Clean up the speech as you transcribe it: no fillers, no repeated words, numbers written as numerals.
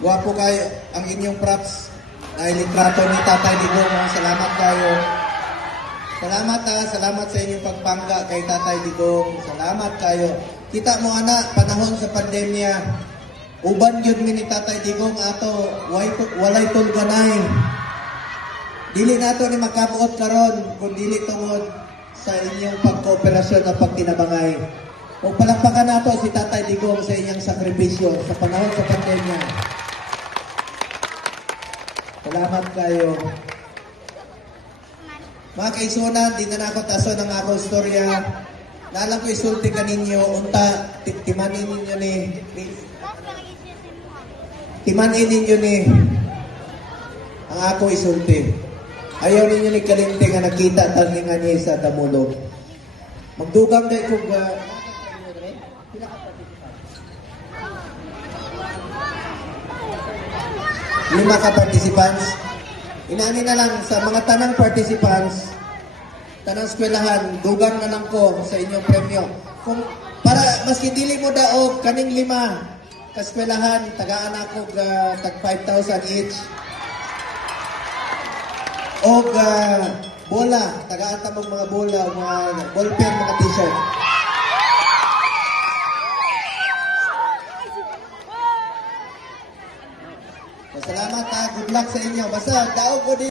Guwapo kayo ang inyong props. Dahil litrato ni Tatay Digong. Salamat kayo. Salamat sa inyong pagpangga kay Tatay Digong. Salamat kayo. Kita mo anak, panahon sa pandemya, uban yun mi ni Tatay Digong ato, walay tulganay. Dili nato ni makabuot karon kung dili tungod sa inyong pagkooperasyon at pagtinabangay. O palakpakan nato si Tatay Digong sa inyong sakripisyo sa panahon sa pandemya. Salamat kayo. Mga kaisunan, di na ako taso ng akong storya. Nalang ko isulti ka ninyo, unta, timanin ninyo ni ang ako isulti. Ayaw ninyo ni Kalinte nga nakita tanglingan niya sa Damulog. Magdugang dahil kong lima ka participants. Inani na lang sa mga tanang participants, tanang eskwelahan, dugang na lang ko sa inyong premyo. Kung para maski dili mo daog kaning lima ka eskwelahan, tagaan ako tag 5,000 each. O bola, tagaan ta mong mga bola, mga ballpen, mga t-shirt. Salamat ha, good luck sa inyo. Basta daog ko din.